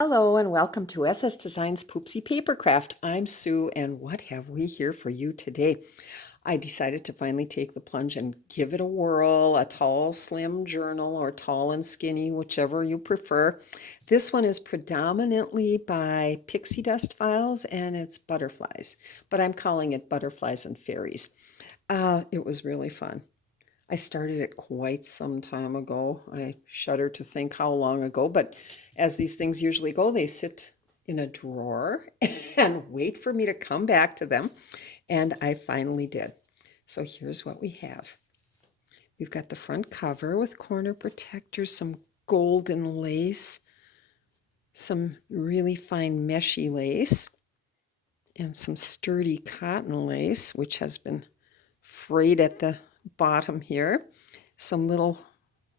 Hello and welcome to SS Designs Poopsie Papercraft. I'm Sue, and what have we here for you today? I decided to finally take the plunge and give it a whirl, a tall, slim journal or tall and skinny, whichever you prefer. This one is predominantly by PixieDustFiles and it's butterflies, but I'm calling it Butterflies and Fairies. It was really fun. I started it quite some time ago. I shudder to think how long ago, but as these things usually go, they sit in a drawer and wait for me to come back to them. And I finally did. So here's what we have. We've got the front cover with corner protectors, some golden lace, some really fine meshy lace, and some sturdy cotton lace, which has been frayed at the bottom here. Some little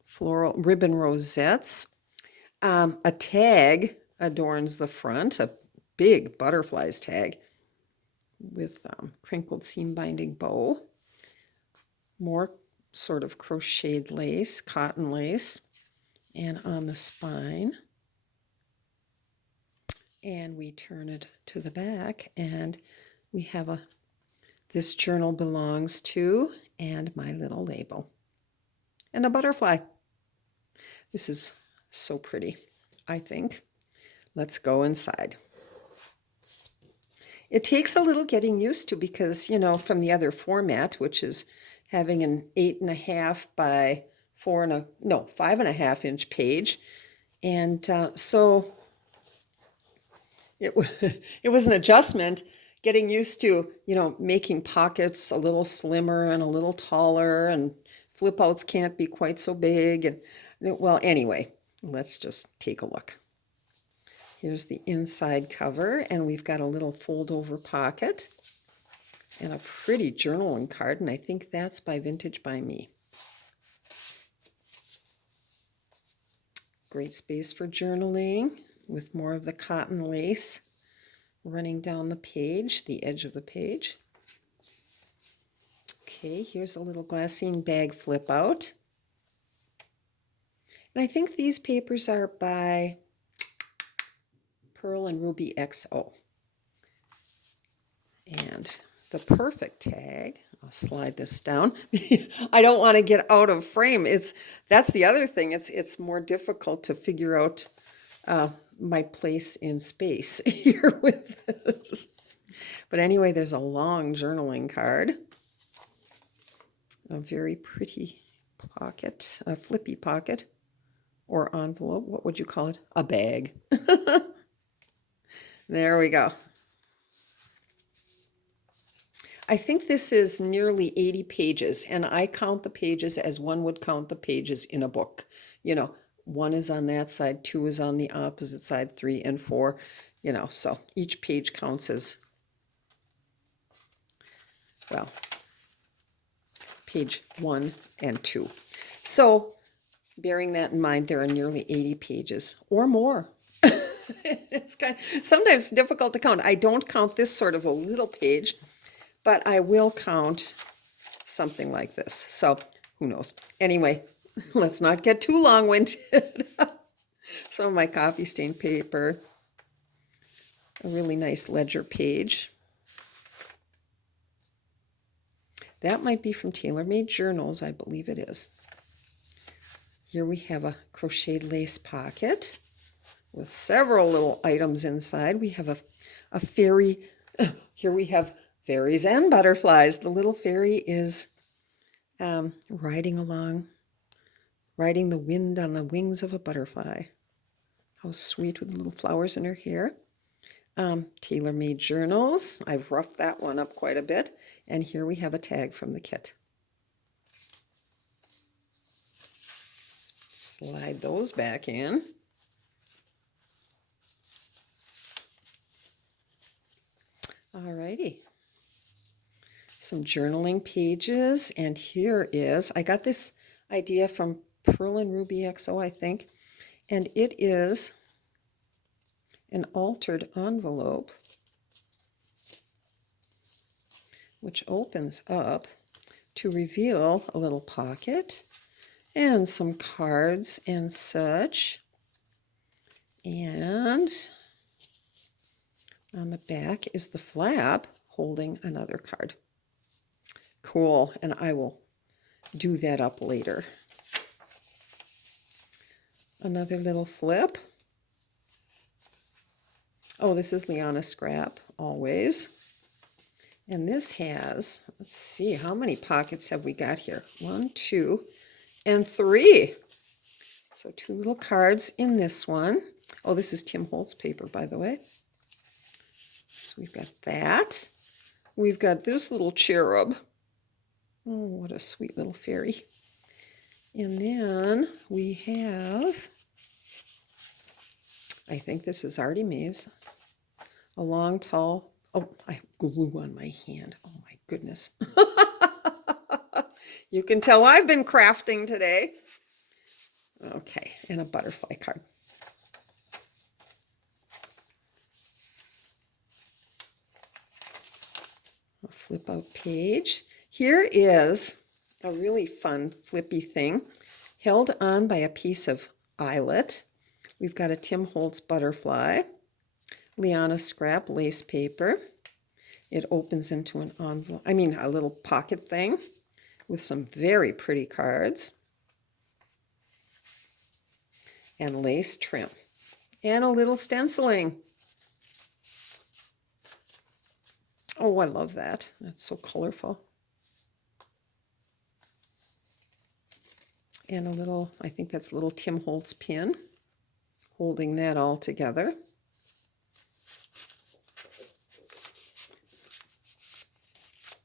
floral ribbon rosettes. A tag adorns the front, a big butterflies tag with crinkled seam binding bow. More sort of crocheted lace, cotton lace, and on the spine. And we turn it to the back, and we have this journal belongs to, and my little label. And a butterfly. This is so pretty, I think. Let's go inside. It takes a little getting used to because, from the other format, which is having an 8.5 by 5.5 inch page. And so it was an adjustment getting used to, making pockets a little slimmer and a little taller, and flip outs can't be quite so big. And well, anyway, let's just take a look. Here's the inside cover, and we've got a little fold-over pocket and a pretty journaling card, and I think that's by VintageByMe. Great space for journaling with more of the cotton lace running down the page, the edge of the page. Okay, here's a little glassine bag flip out. And I think these papers are by Pearl&Rubyxo. And the perfect tag, I'll slide this down. I don't want to get out of frame. That's the other thing. It's more difficult to figure out my place in space here with this. But anyway, there's a long journaling card. A very pretty pocket, a flippy pocket or envelope. What would you call it? A bag. There we go. I think this is nearly 80 pages, and I count the pages as one would count the pages in a book. 1 is on that side, 2 is on the opposite side, 3 and 4, so each page counts as, well, page 1 and 2. So, bearing that in mind, there are nearly 80 pages or more. It's sometimes difficult to count. I don't count this sort of a little page, but I will count something like this. So who knows? Anyway, let's not get too long-winded. Some of my coffee stain paper, a really nice ledger page. That might be from TaylorMadeJournals, I believe it is. Here we have a crocheted lace pocket with several little items inside. We have a fairy. Here we have fairies and butterflies. The little fairy is riding along, riding the wind on the wings of a butterfly. How sweet, with the little flowers in her hair. TaylorMadeJournals. I've roughed that one up quite a bit. And here we have a tag from the kit. Let's slide those back in. Alrighty. Some journaling pages, and here is, I got this idea from Pearl&Rubyxo, I think, and it is an altered envelope which opens up to reveal a little pocket and some cards and such. And on the back is the flap holding another card. Cool, and I will do that up later. Another little flip. Oh, this is LianaScrap, always. And this has, let's see, how many pockets have we got here? 1, 2, and 3. So 2 little cards in this one. Oh, this is Tim Holtz paper, by the way. So we've got that. We've got this little cherub. Oh, what a sweet little fairy. And then we have, I think this is ArtyMaze. A long, tall, oh, I have glue on my hand. Oh my goodness. You can tell I've been crafting today. Okay, and a butterfly card. A flip out page. Here is a really fun flippy thing held on by a piece of eyelet. We've got a Tim Holtz butterfly, LianaScrap lace paper. It opens into an envelope, a little pocket thing with some very pretty cards and lace trim and a little stenciling. Oh, I love that. That's so colorful. And a little, I think that's a little Tim Holtz pin holding that all together.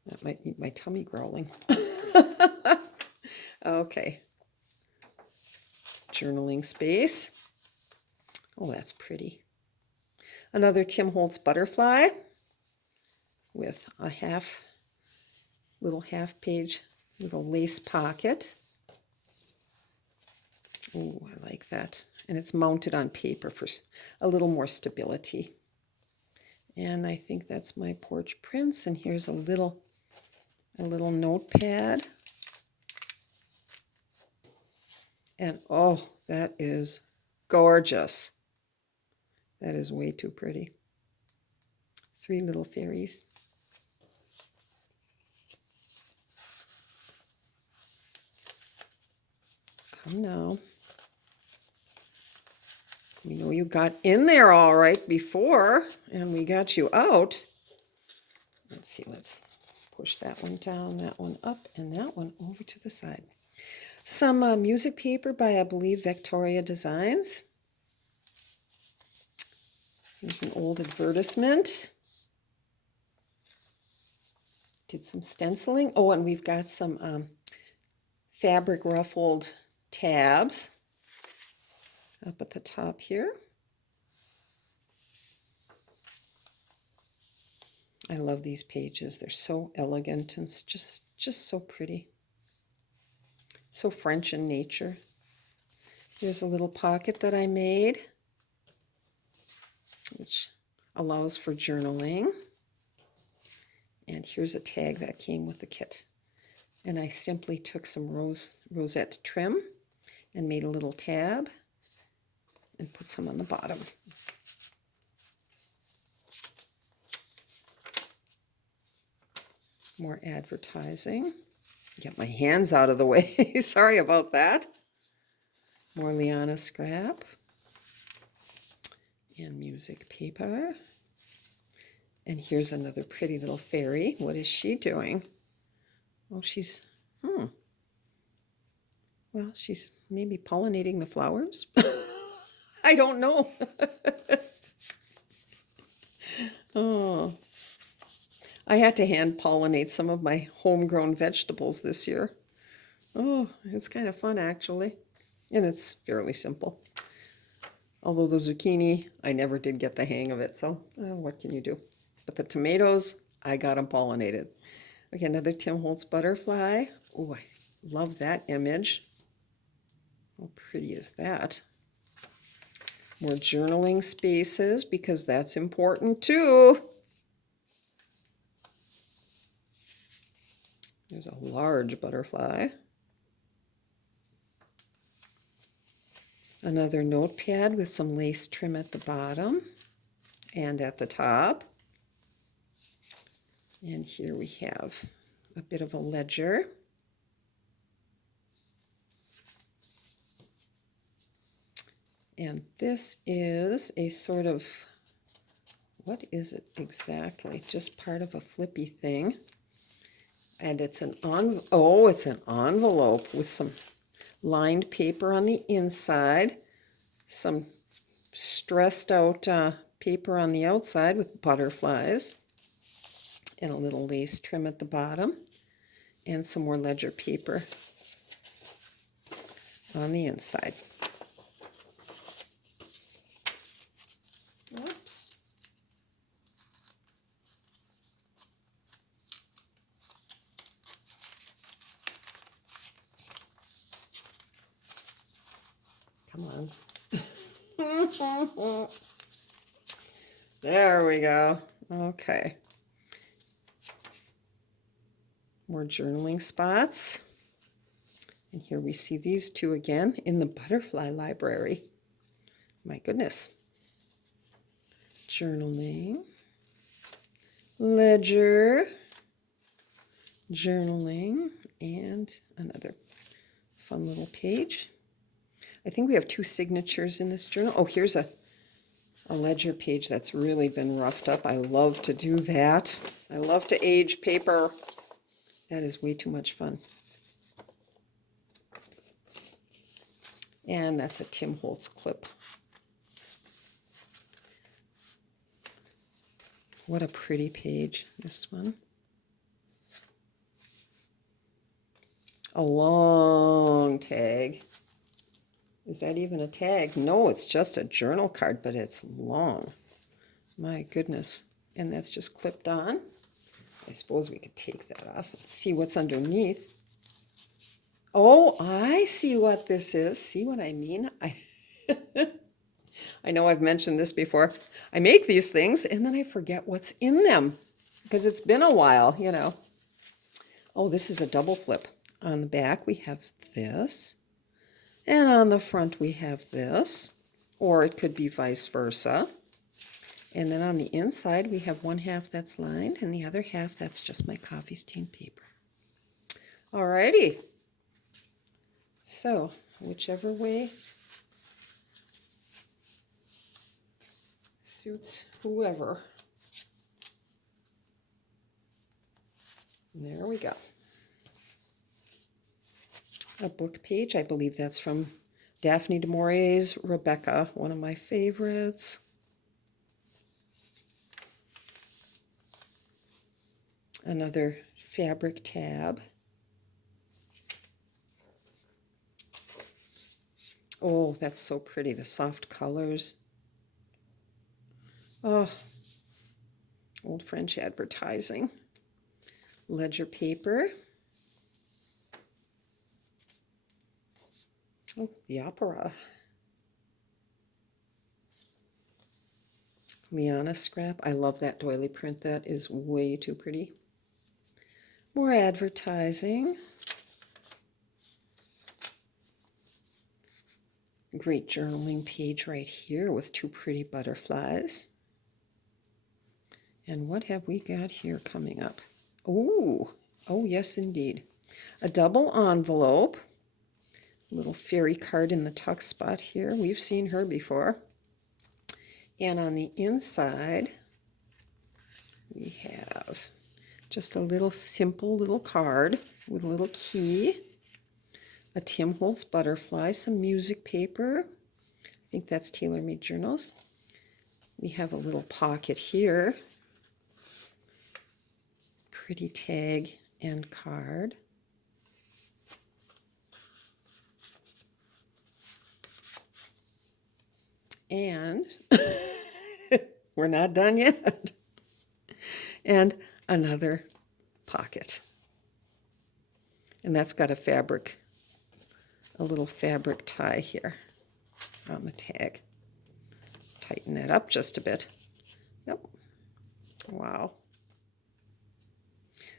That might be my tummy growling. Okay. Journaling space. Oh, that's pretty. Another Tim Holtz butterfly with a little half page with a lace pocket. Oh, I like that. And it's mounted on paper for a little more stability. And I think that's MyPorchPrints. And here's a little notepad. And oh, that is gorgeous. That is way too pretty. 3 little fairies. Come now. We know you got in there all right before, and we got you out. Let's see, let's push that one down, that one up, and that one over to the side. Some music paper by, I believe, VectoriaDesigns. Here's an old advertisement. Did some stenciling. Oh, and we've got some fabric ruffled tabs up at the top here. I love these pages. They're so elegant and just so pretty. So French in nature. Here's a little pocket that I made, which allows for journaling. And here's a tag that came with the kit. And I simply took some rosette trim and made a little tab and put some on the bottom. More advertising. Get my hands out of the way. Sorry about that. More LianaScrap and music paper. And here's another pretty little fairy. What is she doing? Oh, she's, well, she's maybe pollinating the flowers. I don't know. Oh, I had to hand pollinate some of my homegrown vegetables this year. Oh, it's kind of fun actually. And it's fairly simple. Although the zucchini, I never did get the hang of it. So what can you do? But the tomatoes, I got them pollinated. Okay, another Tim Holtz butterfly. Oh, I love that image. How pretty is that? More journaling spaces because that's important too. There's a large butterfly. Another notepad with some lace trim at the bottom and at the top. And here we have a bit of a ledger. And this is a sort of, what is it exactly? Just part of a flippy thing. And it's an it's an envelope with some lined paper on the inside, some stressed out paper on the outside with butterflies, and a little lace trim at the bottom, and some more ledger paper on the inside. Oops. Come on. There we go. Okay. More journaling spots. And here we see these two again in the butterfly library. My goodness. Journaling, ledger, journaling, and another fun little page. I think we have two signatures in this journal. Oh, here's a ledger page that's really been roughed up. I love to do that. I love to age paper. That is way too much fun. And that's a Tim Holtz clip. What a pretty page, this one. A long tag. Is that even a tag? No, it's just a journal card, but it's long. My goodness. And that's just clipped on. I suppose we could take that off and see what's underneath. Oh, I see what this is. See what I mean? I know I've mentioned this before. I make these things and then I forget what's in them because it's been a while, you know. Oh, this is a double flip. On the back we have this, and on the front we have this, or it could be vice versa. And then on the inside we have one half that's lined and the other half that's just my coffee stained paper. Alrighty. So, whichever way suits whoever. There we go. A book page, I believe that's from Daphne du Maurier's Rebecca, one of my favorites. Another fabric tab. Oh, that's so pretty, the soft colors. Oh, old French advertising. Ledger paper. Oh, the opera. LianaScrap. I love that doily print. That is way too pretty. More advertising. Great journaling page right here with two pretty butterflies. And what have we got here coming up? Ooh, oh yes indeed. A double envelope. Little fairy card in the tuck spot here. We've seen her before. And on the inside, we have just a little simple little card with a little key, a Tim Holtz butterfly, some music paper. I think that's TaylorMadeJournals. We have a little pocket here. Pretty tag and card. And we're not done yet. And another pocket. And that's got a little fabric tie here on the tag. Tighten that up just a bit. Yep. Wow.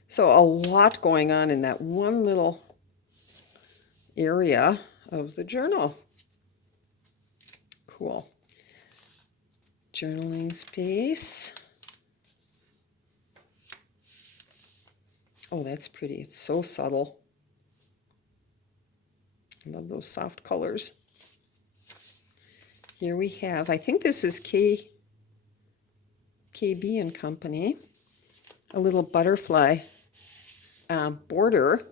So a lot going on in that one little area of the journal. Cool. Journaling space. Oh, that's pretty. It's so subtle. I love those soft colors. Here we have, I think this is KB and Company, a little butterfly border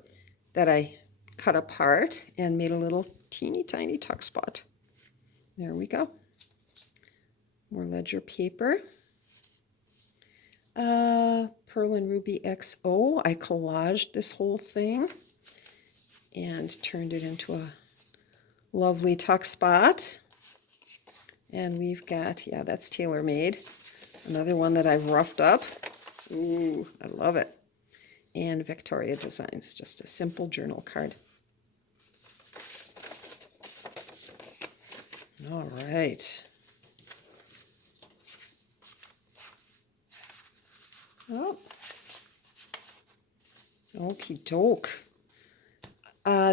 that I cut apart and made a little teeny tiny tuck spot. There we go. More ledger paper. Pearl&Rubyxo. I collaged this whole thing and turned it into a lovely tuck spot. And we've got, yeah, that's TaylorMade. Another one that I've roughed up. Ooh, I love it. And VectoriaDesigns, just a simple journal card. All right. Oh. Okie doke.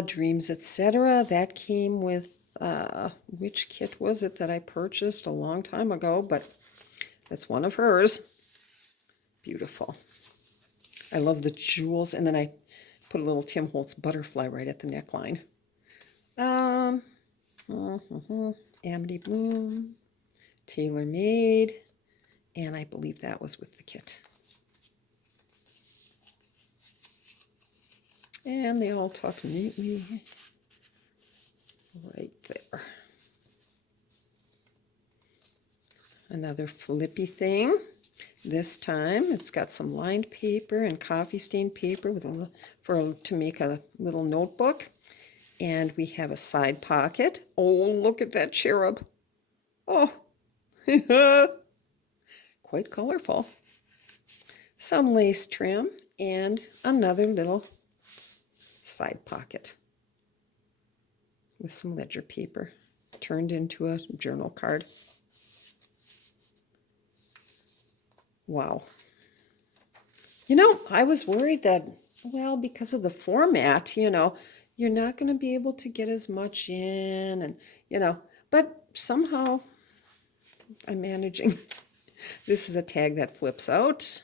Dreams, etc. That came with, which kit was it that I purchased a long time ago, but that's one of hers. Beautiful. I love the jewels, and then I put a little Tim Holtz butterfly right at the neckline. AmityBloom, TaylorMade, and I believe that was with the kit. And they all tuck neatly right there. Another flippy thing. This time it's got some lined paper and coffee stained paper with to make a little notebook. And we have a side pocket. Oh, look at that cherub. Oh, quite colorful. Some lace trim and another little side pocket with some ledger paper turned into a journal card. Wow. You know, I was worried that, well, because of the format, you know, you're not going to be able to get as much in, and, you know, but somehow I'm managing. This is a tag that flips out.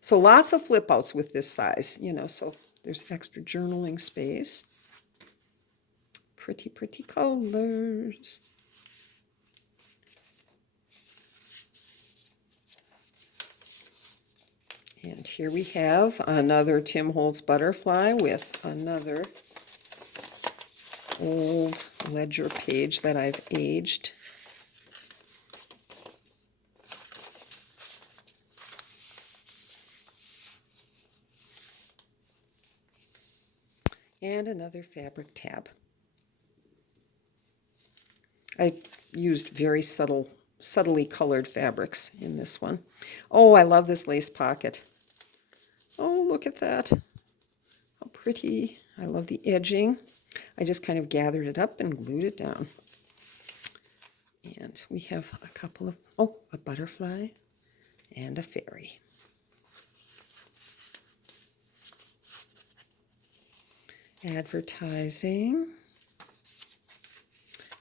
So lots of flip outs with this size, you know, so there's extra journaling space. Pretty, pretty colors. And here we have another Tim Holtz butterfly with another old ledger page that I've aged. And another fabric tab. I used very subtly colored fabrics in this one. Oh, I love this lace pocket. Oh, look at that. How pretty. I love the edging. I just kind of gathered it up and glued it down. And we have a couple of, oh, a butterfly and a fairy. Advertising.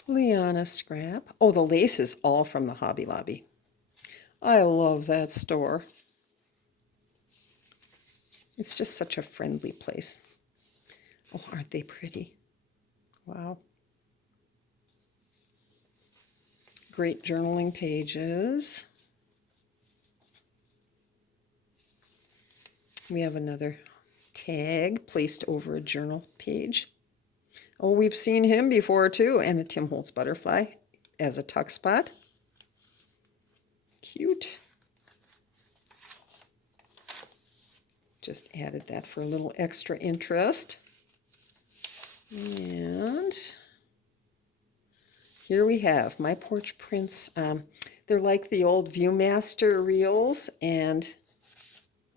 LianaScrap. Oh, the lace is all from the Hobby Lobby. I love that store. It's just such a friendly place. Oh, aren't they pretty? Wow. Great journaling pages. We have another tag placed over a journal page. Oh, we've seen him before too, and a Tim Holtz butterfly as a tuck spot. Cute. Just added that for a little extra interest. And here we have MyPorchPrints. They're like the old ViewMaster reels, and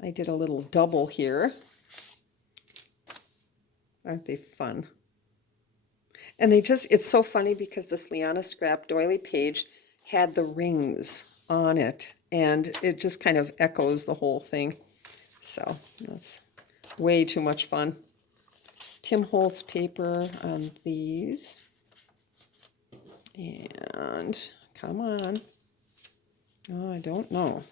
I did a little double here. Aren't they fun? And they just, it's so funny because this LianaScrap doily page had the rings on it, and it just kind of echoes the whole thing. So that's way too much fun. Tim Holtz paper on these. And come on. Oh, I don't know.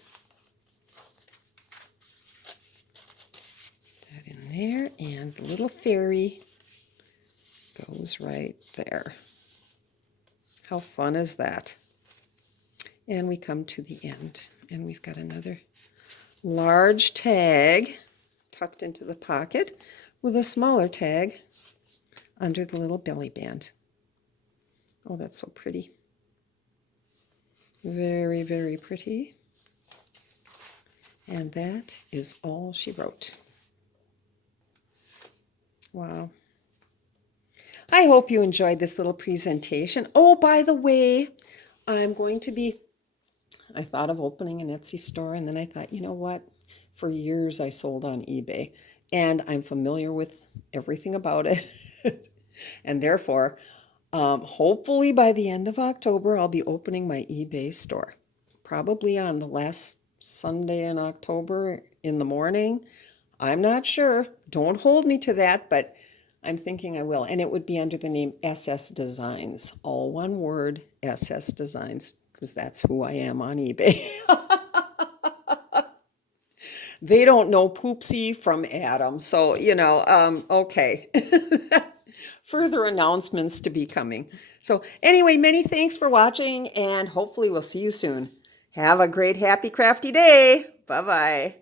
That in there, and the little fairy goes right there. How fun is that? And we come to the end, and we've got another large tag tucked into the pocket with a smaller tag under the little belly band. Oh, that's so pretty. Very, very pretty. And that is all she wrote. Wow. I hope you enjoyed this little presentation. Oh, by the way, I thought of opening an Etsy store, and then I thought, you know what? For years I sold on eBay, and I'm familiar with everything about it. And therefore, hopefully by the end of October, I'll be opening my eBay store. Probably on the last Sunday in October in the morning. I'm not sure. Don't hold me to that, but I'm thinking I will. And it would be under the name SS Designs. All one word, SS Designs, because that's who I am on eBay. They don't know Poopsie from Adam. So, okay. Further announcements to be coming. So anyway, many thanks for watching, and hopefully we'll see you soon. Have a great, happy, crafty day. Bye-bye.